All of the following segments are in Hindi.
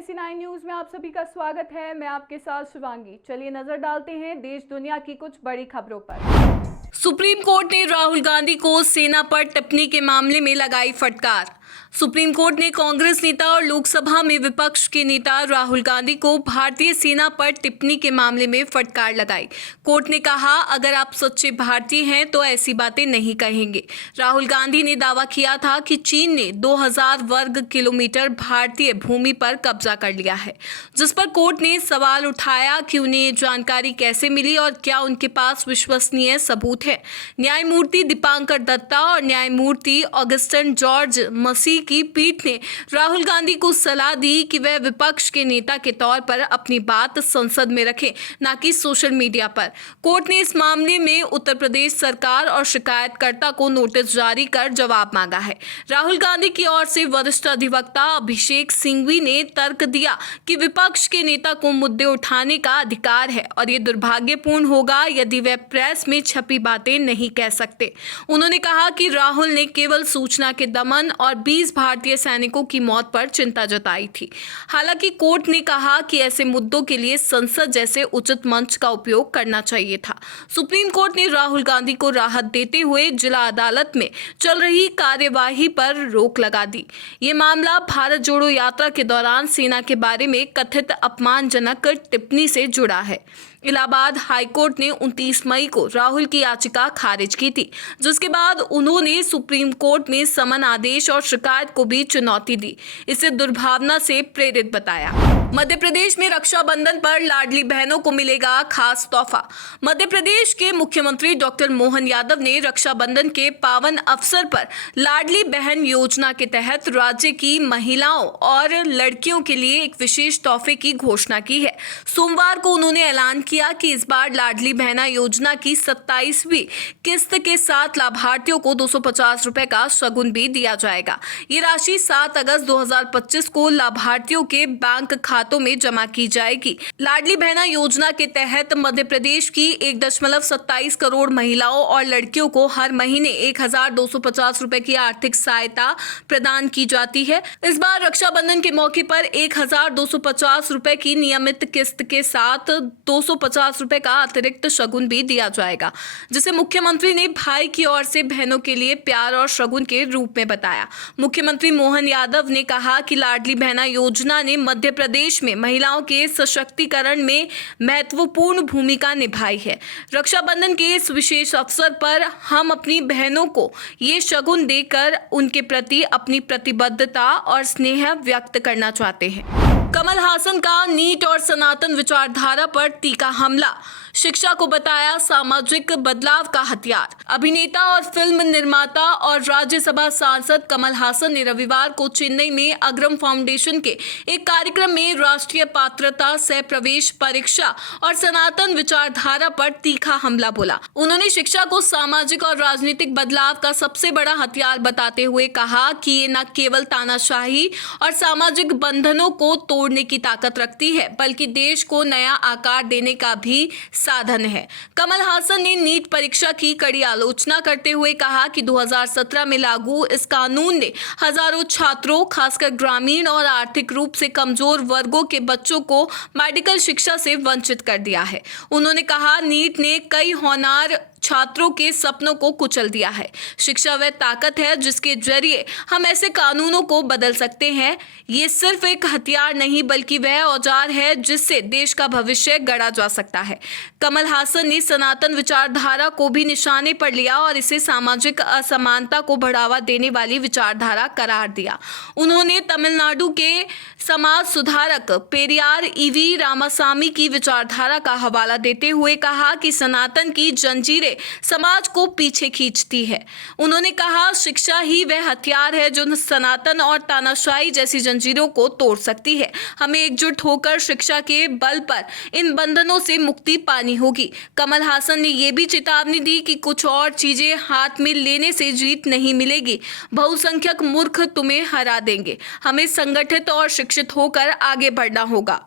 NAC9 न्यूज में आप सभी का स्वागत है। मैं आपके साथ शिवांगी। चलिए नजर डालते हैं देश दुनिया की कुछ बड़ी खबरों पर। सुप्रीम कोर्ट ने राहुल गांधी को सेना पर टिप्पणी के मामले में लगाई फटकार। सुप्रीम कोर्ट ने कांग्रेस नेता और लोकसभा में विपक्ष के नेता राहुल गांधी को भारतीय सेना पर टिप्पणी के मामले में फटकार लगाई। कोर्ट ने कहा, अगर आप सच्चे भारतीय हैं तो ऐसी बातें नहीं कहेंगे। राहुल गांधी ने दावा किया था कि चीन ने 2000 वर्ग किलोमीटर भारतीय भूमि पर कब्जा कर लिया है, जिस पर कोर्ट ने सवाल उठाया कि उन्हें ये जानकारी कैसे मिली और क्या उनके पास विश्वसनीय सबूत है। न्यायमूर्ति दीपांकर दत्ता और न्यायमूर्ति ऑगस्टिन जॉर्ज मसीह की पीठ ने राहुल गांधी को सलाह दी कि वह विपक्ष के नेता के तौर पर अपनी बात संसद में रखें, न कि सोशल मीडिया पर। कोर्ट ने इस मामले में उत्तर प्रदेश सरकार और शिकायतकर्ता को नोटिस जारी कर जवाब मांगा है। राहुल गांधी की ओर से वरिष्ठ अधिवक्ता अभिषेक सिंघवी ने तर्क दिया कि विपक्ष के नेता को मुद्दे उठाने का अधिकार है और ये दुर्भाग्यपूर्ण होगा यदि वे प्रेस में छपी बातें नहीं कह सकते। उन्होंने कहा कि राहुल ने केवल सूचना के दमन और 20 भारतीय सैनिकों की मौत पर चिंता जताई थी। हालांकि कोर्ट ने कहा कि ऐसे मुद्दों के लिए संसद जैसे उचित मंच का उपयोग करना चाहिए था। सुप्रीम कोर्ट ने राहुल गांधी को राहत देते हुए जिला अदालत में चल रही कार्यवाही पर रोक लगा दी। ये मामला भारत जोड़ो यात्रा के दौरान सेना के बारे में कथित अपमानजनक टिप्पणी से जुड़ा है। इलाहाबाद हाईकोर्ट ने 29 मई को राहुल की याचिका खारिज की थी, जिसके बाद उन्होंने सुप्रीम कोर्ट में समन आदेश और शिकायत को भी चुनौती दी। इसे दुर्भावना से प्रेरित बताया। मध्य प्रदेश में रक्षाबंधन पर लाडली बहनों को मिलेगा खास तोहफा। मध्य प्रदेश के मुख्यमंत्री डॉक्टर मोहन यादव ने रक्षाबंधन के पावन अवसर पर लाडली बहन योजना के तहत राज्य की महिलाओं और लड़कियों के लिए एक विशेष तोहफे की घोषणा की है। सोमवार को उन्होंने ऐलान किया कि इस बार लाडली बहना योजना की 27वीं किस्त के साथ लाभार्थियों को 250 रुपए का शगुन भी दिया जाएगा। ये राशि 7 अगस्त 2025 को लाभार्थियों के बैंक खातों में जमा की जाएगी। लाडली बहना योजना के तहत मध्य प्रदेश की 1.27 करोड़ महिलाओं और लड़कियों को हर महीने 1250 रुपए की आर्थिक सहायता प्रदान की जाती है। इस बार रक्षाबंधन के मौके पर 1250 रुपए की नियमित किस्त के साथ 250 रुपए का अतिरिक्त शगुन भी दिया जाएगा, जिसे मुख्यमंत्री ने भाई की ओर से बहनों के लिए प्यार और शगुन के रूप में बताया। मुख्यमंत्री मोहन यादव ने कहा कि लाडली बहना योजना ने मध्य प्रदेश में महिलाओं के सशक्तिकरण में महत्वपूर्ण भूमिका निभाई है। रक्षाबंधन के इस विशेष अवसर पर हम अपनी बहनों को ये शगुन देकर उनके प्रति अपनी प्रतिबद्धता और स्नेह व्यक्त करना चाहते हैं। कमल हासन का नीट और सनातन विचारधारा पर तीखा हमला, शिक्षा को बताया सामाजिक बदलाव का हथियार। अभिनेता और फिल्म निर्माता और राज्यसभा सांसद कमल हासन ने रविवार को चेन्नई में अग्रम फाउंडेशन के एक कार्यक्रम में राष्ट्रीय पात्रता सह प्रवेश परीक्षा और सनातन विचारधारा पर तीखा हमला बोला। उन्होंने शिक्षा को सामाजिक और राजनीतिक बदलाव का सबसे बड़ा हथियार बताते हुए कहा कि ये न केवल तानाशाही और सामाजिक बंधनों को तोड़ने की ताकत रखती है, बल्कि देश को नया आकार देने का भी साधन है। कमल हासन ने नीट परीक्षा की कड़ी आलोचना करते हुए कहा कि 2017 में लागू इस कानून ने हजारों छात्रों, खासकर ग्रामीण और आर्थिक रूप से कमजोर वर्गों के बच्चों को मेडिकल शिक्षा से वंचित कर दिया है। उन्होंने कहा, नीट ने कई होनहार छात्रों के सपनों को कुचल दिया है। शिक्षा वह ताकत है जिसके जरिए हम ऐसे कानूनों को बदल सकते हैं। ये सिर्फ एक हथियार नहीं, बल्कि वह औजार है जिससे देश का भविष्य गढ़ा जा सकता है। कमल हासन ने सनातन विचारधारा को भी निशाने पर लिया और इसे सामाजिक असमानता को बढ़ावा देने वाली विचारधारा करार दिया। उन्होंने तमिलनाडु के समाज सुधारक पेरियार ईवी रामासामी की विचारधारा का हवाला देते हुए कहा कि सनातन की जंजीरें समाज को पीछे खींचती है। उन्होंने कहा, शिक्षा ही वह हथियार है जो सनातन और तानाशाही जैसी जंजीरों को तोड़ सकती है। हमें एकजुट होकर शिक्षा के बल पर इन बंधनों से मुक्ति पानी होगी। कमल हासन ने यह भी चेतावनी दी कि कुछ और चीजें हाथ में लेने से जीत नहीं मिलेगी। बहुसंख्यक मूर्ख तुम्हें हरा देंगे। हमें संगठित और शिक्षित होकर आगे बढ़ना होगा।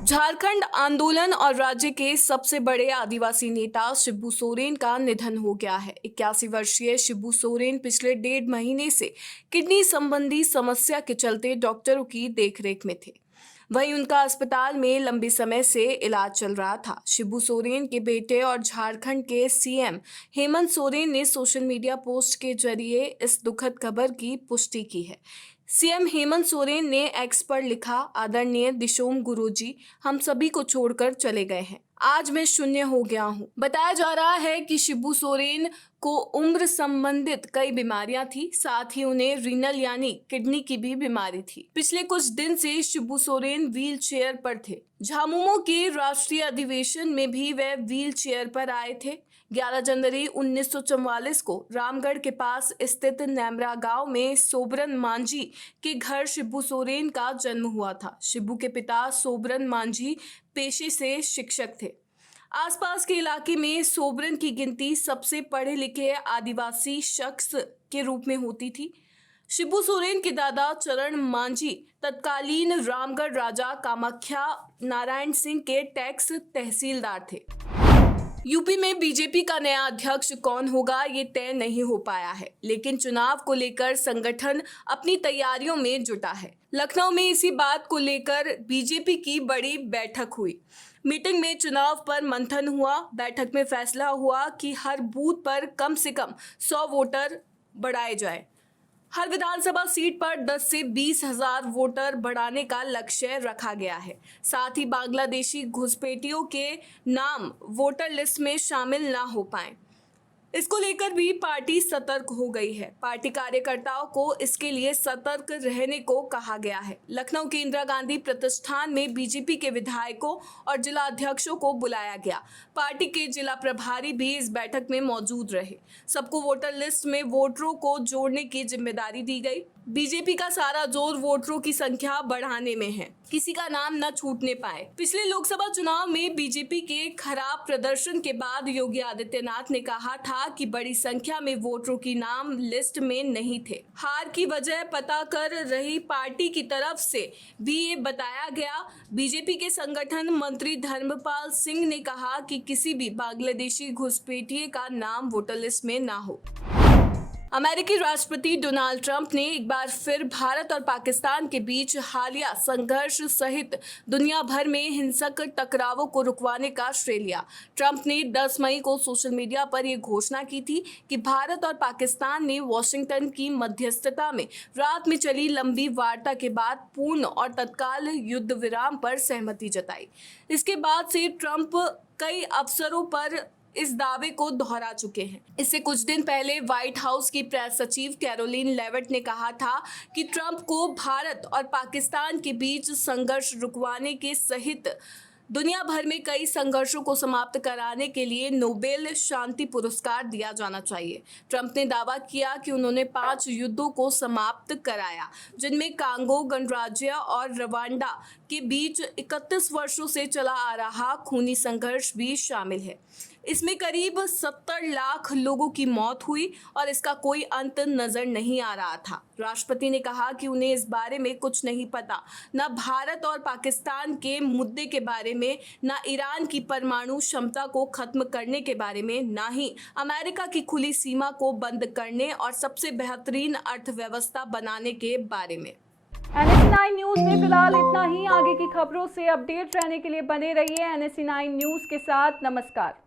झारखंड आंदोलन और राज्य के सबसे बड़े आदिवासी नेता शिबू सोरेन का निधन हो गया है। 81 वर्षीय शिबू सोरेन पिछले 1.5 महीने से किडनी संबंधी समस्या के चलते डॉक्टरों की देखरेख में थे। वहीं उनका अस्पताल में लंबे समय से इलाज चल रहा था। शिबू सोरेन के बेटे और झारखंड के सीएम हेमंत सोरेन ने सोशल मीडिया पोस्ट के जरिए इस दुखद खबर की पुष्टि की है। सीएम हेमंत सोरेन ने एक्स पर लिखा, आदरणीय दिशोम गुरुजी, हम सभी को छोड़कर चले गए हैं। आज मैं शून्य हो गया हूं। बताया जा रहा है कि शिबू सोरेन को उम्र संबंधित कई बीमारियां थी, साथ ही उन्हें रीनल यानी किडनी की भी बीमारी थी। पिछले कुछ दिन से शिबू सोरेन व्हील चेयर पर थे। झामुमो के राष्ट्रीय अधिवेशन में भी वे व्हील चेयर पर आए थे। 11 जनवरी 1944 को रामगढ़ के पास स्थित नेमरा गांव में सोबरन मांझी के घर शिबू सोरेन का जन्म हुआ था। शिबू के पिता सोबरन मांझी पेशे से शिक्षक थे। आसपास के इलाके में सोबरन की गिनती सबसे पढ़े लिखे आदिवासी शख्स के रूप में होती थी। शिबू सोरेन के दादा चरण मांझी तत्कालीन रामगढ़ राजा कामाख्या नारायण सिंह के टैक्स तहसीलदार थे। यूपी में बीजेपी का नया अध्यक्ष कौन होगा ये तय नहीं हो पाया है, लेकिन चुनाव को लेकर संगठन अपनी तैयारियों में जुटा है। लखनऊ में इसी बात को लेकर बीजेपी की बड़ी बैठक हुई। मीटिंग में चुनाव पर मंथन हुआ। बैठक में फैसला हुआ कि हर बूथ पर कम से कम 100 वोटर बढ़ाए जाए। हर विधानसभा सीट पर 10 से 20 हजार वोटर बढ़ाने का लक्ष्य रखा गया है। साथ ही बांग्लादेशी घुसपैठियों के नाम वोटर लिस्ट में शामिल ना हो पाएं, इसको लेकर भी पार्टी सतर्क हो गई है। पार्टी कार्यकर्ताओं को इसके लिए सतर्क रहने को कहा गया है। लखनऊ के इंदिरा गांधी प्रतिष्ठान में बीजेपी के विधायकों और जिला अध्यक्षों को बुलाया गया। पार्टी के जिला प्रभारी भी इस बैठक में मौजूद रहे। सबको वोटर लिस्ट में वोटरों को जोड़ने की जिम्मेदारी दी गई। बीजेपी का सारा जोर वोटरों की संख्या बढ़ाने में है, किसी का नाम न छूटने पाए। पिछले लोकसभा चुनाव में बीजेपी के खराब प्रदर्शन के बाद योगी आदित्यनाथ ने कहा था कि बड़ी संख्या में वोटरों की नाम लिस्ट में नहीं थे। हार की वजह पता कर रही पार्टी की तरफ से भी ये बताया गया। बीजेपी के संगठन मंत्री धर्मपाल सिंह ने कहा कि किसी भी बांग्लादेशी घुसपैठिए का नाम वोटर लिस्ट में ना हो। अमेरिकी राष्ट्रपति डोनाल्ड ट्रंप ने एक बार फिर भारत और पाकिस्तान के बीच हालिया संघर्ष सहित दुनिया भर में हिंसक टकरावों को रुकवाने का श्रेय लिया। ट्रंप ने 10 मई को सोशल मीडिया पर यह घोषणा की थी कि भारत और पाकिस्तान ने वॉशिंगटन की मध्यस्थता में रात में चली लंबी वार्ता के बाद पूर्ण और तत्काल युद्ध विराम पर सहमति जताई। इसके बाद से ट्रंप कई अवसरों पर इस दावे को दोहरा चुके हैं। इससे कुछ दिन पहले व्हाइट हाउस की प्रेस सचिव कैरोलिन लेविट ने कहा था कि ट्रंप को भारत और पाकिस्तान के बीच संघर्ष रुकवाने के सहित दुनिया भर में कई संघर्षों को समाप्त कराने के लिए नोबेल शांति पुरस्कार दिया जाना चाहिए। ट्रंप ने दावा किया कि उन्होंने 5 युद्धों को समाप्त कराया, जिनमें कांगो गणराज्य और रवांडा के बीच 31 वर्षों से चला आ रहा खूनी संघर्ष भी शामिल है। इसमें करीब 70 लाख लोगों की मौत हुई और इसका कोई अंत नजर नहीं आ रहा था। राष्ट्रपति ने कहा कि उन्हें इस बारे में कुछ नहीं पता, न भारत और पाकिस्तान के मुद्दे के बारे में, न ईरान की परमाणु क्षमता को खत्म करने के बारे में, न ही अमेरिका की खुली सीमा को बंद करने और सबसे बेहतरीन अर्थव्यवस्था बनाने के बारे में। NSE9 न्यूज में फिलहाल इतना ही। आगे की खबरों से अपडेट रहने के लिए बने रहिए NSE9 न्यूज के साथ। नमस्कार।